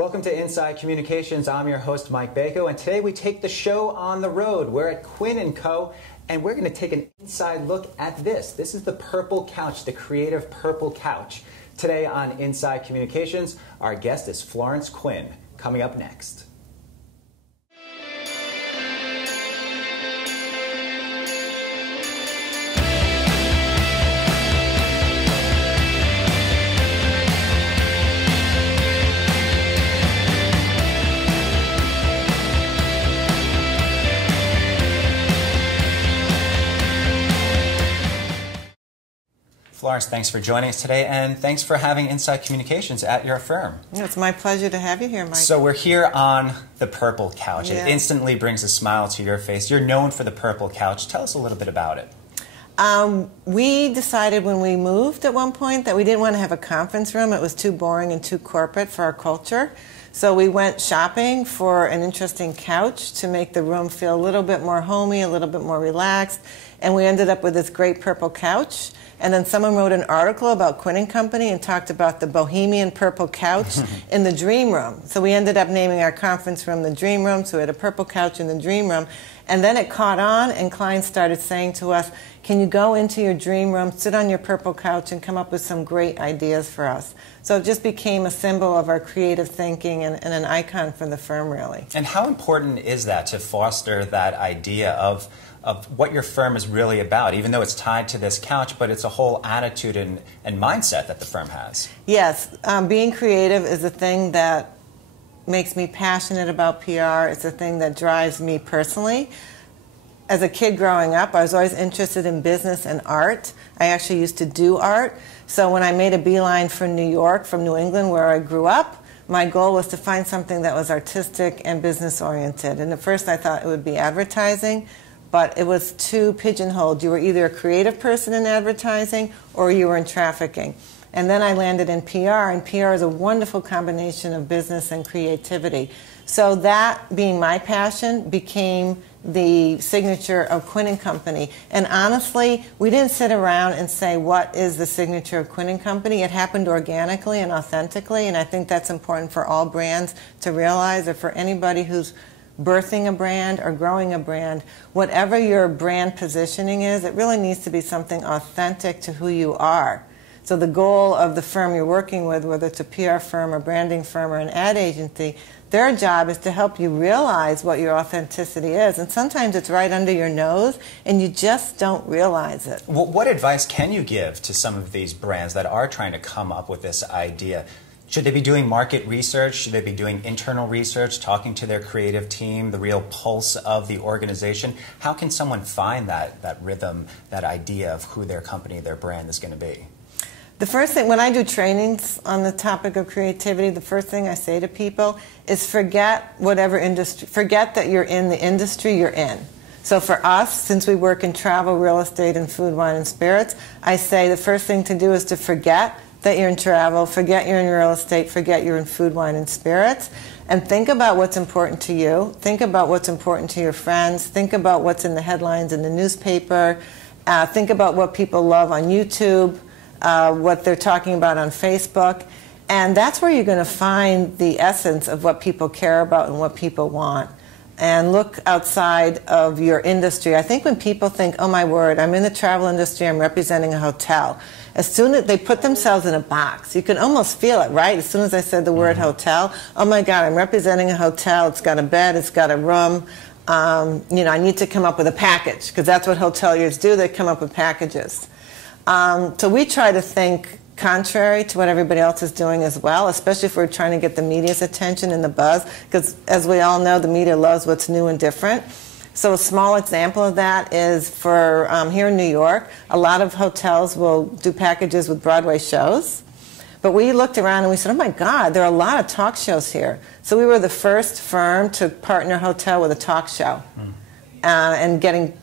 Welcome to Inside Communications. I'm your host, Mike Bako, and today we take the show on the road. We're at Quinn Co, and we're going to take an inside look at this. This is the purple couch, the creative purple couch. Today on Inside Communications, our guest is Florence Quinn. Coming up next. Florence, thanks for joining us today, and thanks for having Inside Communications at your firm. It's my pleasure to have you here, Mike. So we're here on the purple couch. Yeah. It instantly brings a smile to your face. You're known for the purple couch. Tell us a little bit about it. We decided when we moved at one point that we didn't want to have a conference room. It was too boring and too corporate for our culture. So we went shopping for an interesting couch to make the room feel a little bit more homey, a little bit more relaxed. And we ended up with this great purple couch. And then someone wrote an article about Quinn and Company and talked about the bohemian purple couch in the dream room. So we ended up naming our conference room the dream room. So we had a purple couch in the dream room. And then it caught on, and clients started saying to us, can you go into your dream room, sit on your purple couch, and come up with some great ideas for us? So it just became a symbol of our creative thinking and an icon for the firm, really. And how important is that to foster that idea of what your firm is really about, even though it's tied to this couch, but it's a whole attitude and mindset that the firm has? Yes, being creative is a thing that makes me passionate about PR. It's a thing that drives me personally. As a kid growing up, I was always interested in business and art. I actually used to do art. So when I made a beeline for New York, from New England, where I grew up, my goal was to find something that was artistic and business-oriented. And at first I thought it would be advertising, but it was too pigeonholed. You were either a creative person in advertising or you were in trafficking. And then I landed in PR, and PR is a wonderful combination of business and creativity. So that, being my passion, became the signature of Quinn and Company. And honestly, we didn't sit around and say, what is the signature of Quinn and Company? It happened organically and authentically, and I think that's important for all brands to realize, or for anybody who's birthing a brand or growing a brand. Whatever your brand positioning is, it really needs to be something authentic to who you are. So the goal of the firm you're working with, whether it's a PR firm, a branding firm, or an ad agency, their job is to help you realize what your authenticity is. And sometimes it's right under your nose, and you just don't realize it. What advice can you give to some of these brands that are trying to come up with this idea? Should they be doing market research? Should they be doing internal research, talking to their creative team, the real pulse of the organization? How can someone find that rhythm, that idea of who their company, their brand is going to be? The first thing, when I do trainings on the topic of creativity, the first thing I say to people is forget whatever industry, forget that you're in the industry you're in. So for us, since we work in travel, real estate, and food, wine, and spirits, I say the first thing to do is to forget that you're in travel, forget you're in real estate, forget you're in food, wine, and spirits, and think about what's important to you. Think about what's important to your friends. Think about what's in the headlines in the newspaper. Think about what people love on YouTube, what they're talking about on Facebook. And that's where you're going to find the essence of what people care about and what people want. And look outside of your industry. I think when people think, oh my word, I'm in the travel industry, I'm representing a hotel, as soon as they put themselves in a box, you can almost feel it, right? As soon as I said the word hotel, oh my God, I'm representing a hotel, it's got a bed, it's got a room, you know, I need to come up with a package, because that's what hoteliers do, they come up with packages. So we try to think contrary to what everybody else is doing as well, especially if we're trying to get the media's attention and the buzz, because as we all know, the media loves what's new and different. So a small example of that is for here in New York, a lot of hotels will do packages with Broadway shows. But we looked around and we said, oh my God, there are a lot of talk shows here. So we were the first firm to partner a hotel with a talk show and getting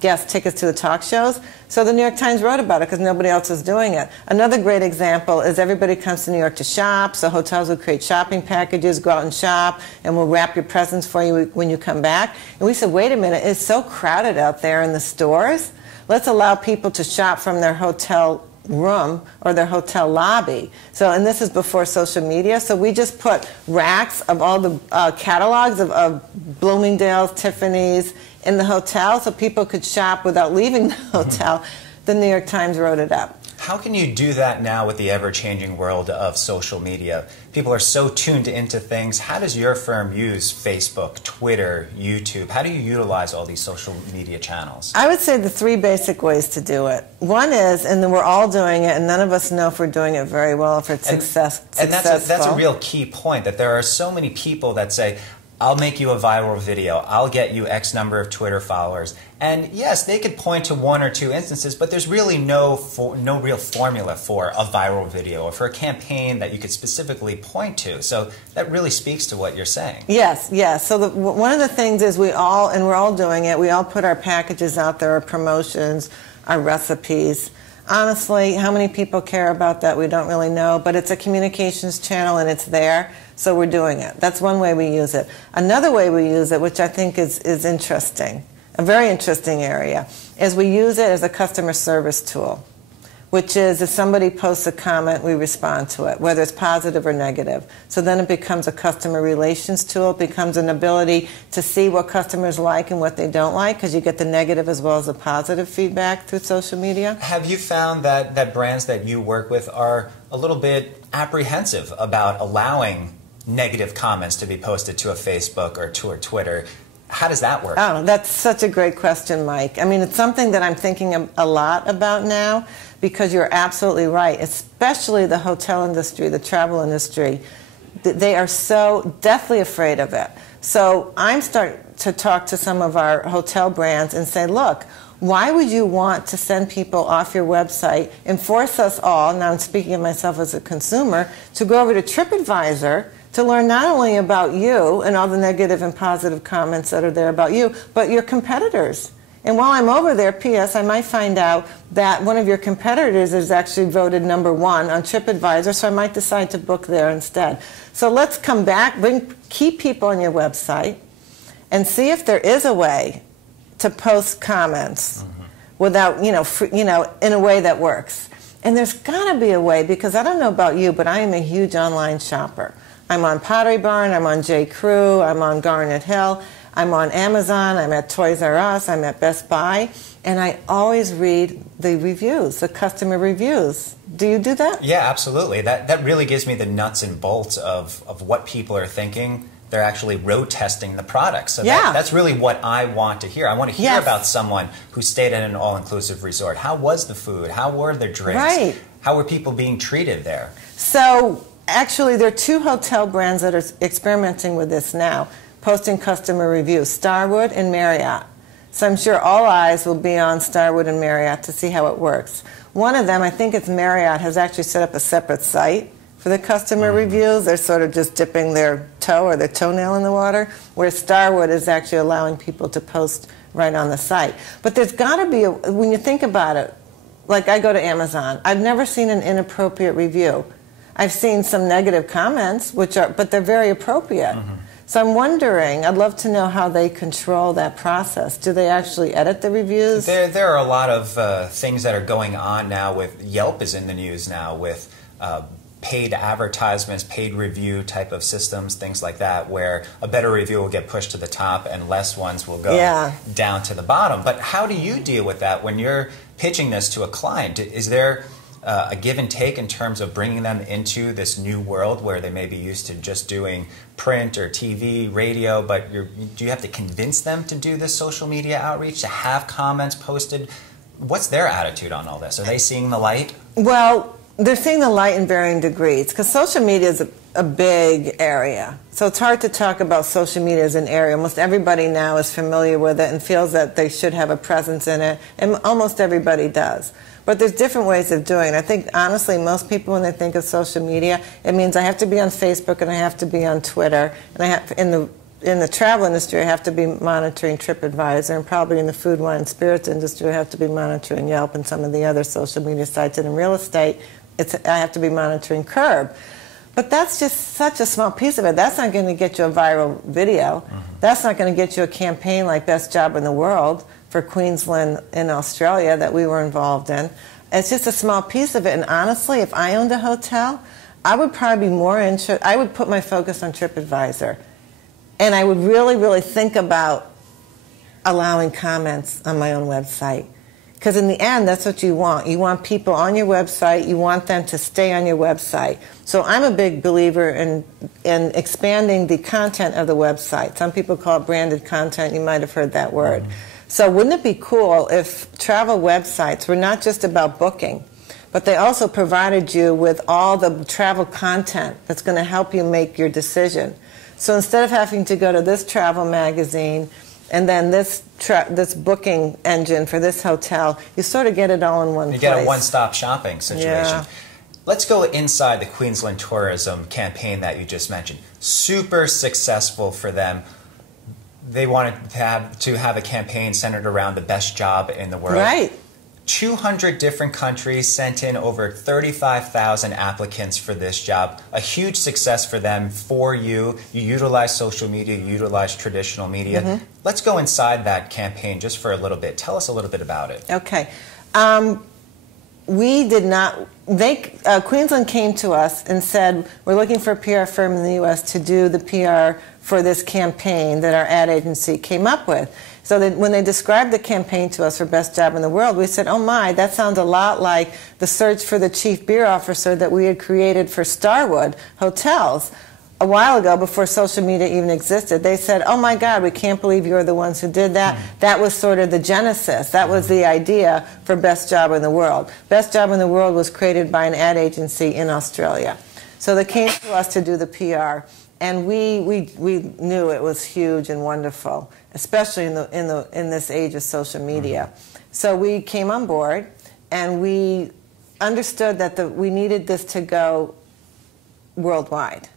guest tickets to the talk shows. So the New York Times wrote about it because nobody else was doing it. Another great example is everybody comes to New York to shop, so hotels will create shopping packages, go out and shop, and we'll wrap your presents for you when you come back. And we said, wait a minute, it's so crowded out there in the stores. Let's allow people to shop from their hotel room or their hotel lobby. So, and this is before social media, so we just put racks of all the catalogs of Bloomingdale's, Tiffany's in the hotel so people could shop without leaving the hotel. The New York Times wrote it up. How can you do that now with the ever-changing world of social media? People are so tuned into things. How does your firm use Facebook, Twitter, YouTube? How do you utilize all these social media channels? I would say the 3 basic ways to do it. One is, and then we're all doing it, and none of us know if we're doing it very well, if it's successful. And that's a real key point, that there are so many people that say, I'll make you a viral video, I'll get you X number of Twitter followers. And yes, they could point to 1 or 2 instances, but there's really no real formula for a viral video or for a campaign that you could specifically point to. So that really speaks to what you're saying. Yes, yes. So one of the things is we're all doing it, we all put our packages out there, our promotions, our recipes. Honestly, how many people care about that? We don't really know, but it's a communications channel and it's there, so we're doing it. That's one way we use it. Another way we use it, which I think is interesting, a very interesting area, is we use it as a customer service tool, which is if somebody posts a comment, we respond to it, whether it's positive or negative. So then it becomes a customer relations tool. It becomes an ability to see what customers like and what they don't like, because you get the negative as well as the positive feedback through social media. Have you found that brands that you work with are a little bit apprehensive about allowing negative comments to be posted to a Facebook or to a Twitter? How does that work? Oh, that's such a great question, Mike. I mean, it's something that I'm thinking a lot about now, because you're absolutely right, especially the hotel industry, the travel industry. They are so deathly afraid of it. So I'm starting to talk to some of our hotel brands and say, look, why would you want to send people off your website and force us all, now I'm speaking of myself as a consumer, to go over to TripAdvisor to learn not only about you and all the negative and positive comments that are there about you, but your competitors. And while I'm over there, P.S., I might find out that one of your competitors is actually voted #1 on TripAdvisor, so I might decide to book there instead. So let's come back, keep people on your website, and see if there is a way to post comments without, in a way that works. And there's got to be a way, because I don't know about you, but I am a huge online shopper. I'm on Pottery Barn, I'm on J.Crew, I'm on Garnet Hill, I'm on Amazon, I'm at Toys R Us, I'm at Best Buy, and I always read the reviews, the customer reviews. Do you do that? Yeah, absolutely. That really gives me the nuts and bolts of what people are thinking. They're actually road testing the product. So that's really what I want to hear. I want to hear about someone who stayed in an all-inclusive resort. How was the food? How were the drinks? Right. How were people being treated there? So actually, there are 2 hotel brands that are experimenting with this now, posting customer reviews, Starwood and Marriott. So I'm sure all eyes will be on Starwood and Marriott to see how it works. One of them, I think it's Marriott, has actually set up a separate site for the customer reviews. They're sort of just dipping their toe or their toenail in the water, where Starwood is actually allowing people to post right on the site. But there's got to be, when you think about it, like I go to Amazon, I've never seen an inappropriate review. I've seen some negative comments, but they're very appropriate. So I'm wondering, I'd love to know how they control that process. Do they actually edit the reviews? There are a lot of things that are going on now with Yelp is in the news now with paid advertisements, paid review type of systems, things like that, where a better review will get pushed to the top and less ones will go down to the bottom. But how do you deal with that when you're pitching this to a client? Is there a give and take in terms of bringing them into this new world where they may be used to just doing print or TV, radio, but do you have to convince them to do this social media outreach, to have comments posted? What's their attitude on all this? Are they seeing the light? Well, they're seeing the light in varying degrees, because social media is a big area. So it's hard to talk about social media as an area. Almost everybody now is familiar with it and feels that they should have a presence in it, and almost everybody does. But there's different ways of doing it. I think, honestly, most people, when they think of social media, it means I have to be on Facebook and I have to be on Twitter. And I have, in the travel industry, I have to be monitoring TripAdvisor, and probably in the food, wine, and spirits industry, I have to be monitoring Yelp and some of the other social media sites. And in real estate, I have to be monitoring Curb. But that's just such a small piece of it. That's not going to get you a viral video. That's not going to get you a campaign like Best Job in the World for Queensland in Australia that we were involved in. It's just a small piece of it. And honestly, if I owned a hotel, I would probably be more interested. I would put my focus on TripAdvisor. And I would really, really think about allowing comments on my own website. Because in the end, that's what you want. You want people on your website. You want them to stay on your website. So I'm a big believer in expanding the content of the website. Some people call it branded content. You might have heard that word. So wouldn't it be cool if travel websites were not just about booking, but they also provided you with all the travel content that's going to help you make your decision. So instead of having to go to this travel magazine and then this booking engine for this hotel, you sort of get it all in one place. You get a one-stop shopping situation. Yeah. Let's go inside the Queensland tourism campaign that you just mentioned. Super successful for them. They wanted to have a campaign centered around the best job in the world. Right. 200 different countries sent in over 35,000 applicants for this job. A huge success for them, for you. You utilize social media, you utilize traditional media. Let's go inside that campaign just for a little bit. Tell us a little bit about it. Okay. We did not, Queensland came to us and said, we're looking for a PR firm in the U.S. to do the PR for this campaign that our ad agency came up with. So that when they described the campaign to us for Best Job in the World, we said, oh my, that sounds a lot like the search for the chief beer officer that we had created for Starwood Hotels a while ago before social media even existed. They said, oh my God, we can't believe you're the ones who did that. That was sort of the genesis. That was the idea for Best Job in the World. Best Job in the World was created by an ad agency in Australia. So they came to us to do the PR. And we knew it was huge and wonderful, especially in this age of social media. So we came on board, and we understood that we needed this to go worldwide.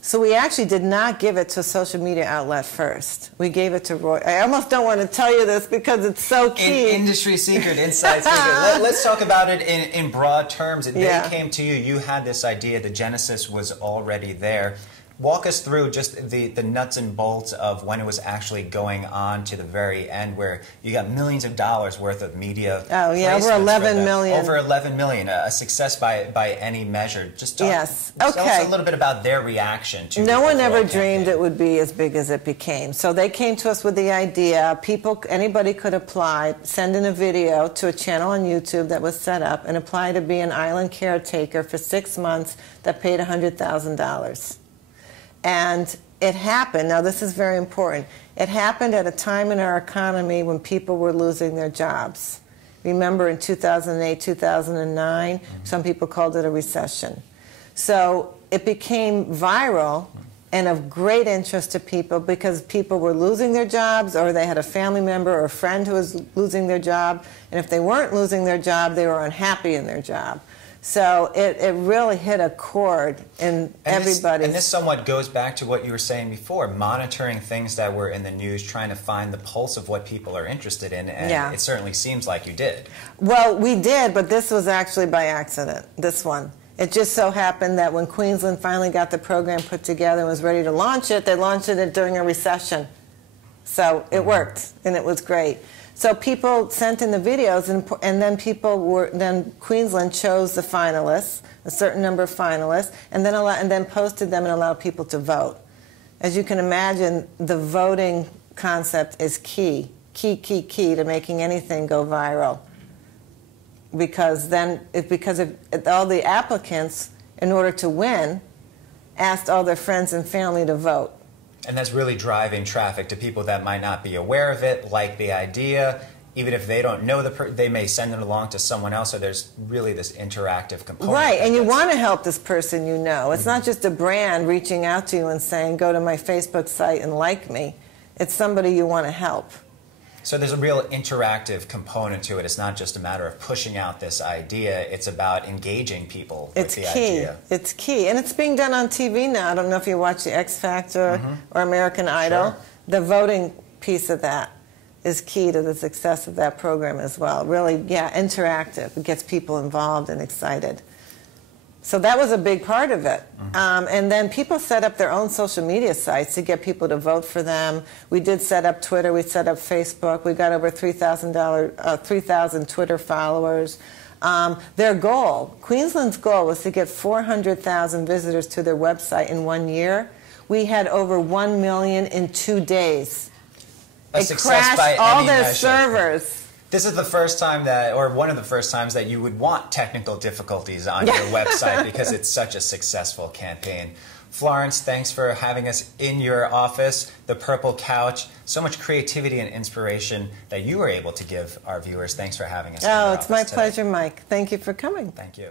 So we actually did not give it to a social media outlet first. We gave it to Roy. I almost don't want to tell you this because it's so key. Industry secret, inside secret. Let's talk about it in broad terms. They came to you. You had this idea. The genesis was already there. Walk us through just the nuts and bolts of when it was actually going on to the very end, where you got millions of dollars worth of media. Oh yeah, over 11 million. Over 11 million, a success by any measure. Just tell us a little bit about their reaction to. No one ever dreamed it would be as big as it became. So they came to us with the idea. Anybody could apply, send in a video to a channel on YouTube that was set up, and apply to be an island caretaker for 6 months that paid $100,000. And it happened. Now, this is very important. It happened at a time in our economy when people were losing their jobs. Remember in 2008, 2009, some people called it a recession. So it became viral and of great interest to people because people were losing their jobs, or they had a family member or a friend who was losing their job. And if they weren't losing their job, they were unhappy in their job. So it really hit a chord in everybody. And this somewhat goes back to what you were saying before, monitoring things that were in the news, trying to find the pulse of what people are interested in, and it certainly seems like you did. Well, we did, but this was actually by accident, this one. It just so happened that when Queensland finally got the program put together and was ready to launch it, they launched it during a recession. So it worked, and it was great. So people sent in the videos, and then Queensland chose the finalists, a certain number of finalists, and then posted them and allowed people to vote. As you can imagine, the voting concept is key to making anything go viral. Because all the applicants, in order to win, asked all their friends and family to vote. And that's really driving traffic to people that might not be aware of it, like the idea. Even if they don't know they may send it along to someone else. So there's really this interactive component. Right, and you want to help this person you know. It's not just a brand reaching out to you and saying, go to my Facebook site and like me. It's somebody you want to help. So there's a real interactive component to it. It's not just a matter of pushing out this idea. It's about engaging people with the idea. It's key. And it's being done on TV now. I don't know if you watch the X Factor or American Idol. Sure. The voting piece of that is key to the success of that program as well. Really, interactive. It gets people involved and excited. So that was a big part of it. And then people set up their own social media sites to get people to vote for them. We did set up Twitter. We set up Facebook. We got over 3,000 Twitter followers. Their goal, Queensland's goal, was to get 400,000 visitors to their website in 1 year. We had over 1 million in 2 days. It crashed all their servers. This is the first time that, or one of the first times that you would want technical difficulties on your website because it's such a successful campaign. Florence, thanks for having us in your office, the purple couch, so much creativity and inspiration that you were able to give our viewers. Thanks for having us in your office it's my today. pleasure, Mike. Thank you for coming. Thank you.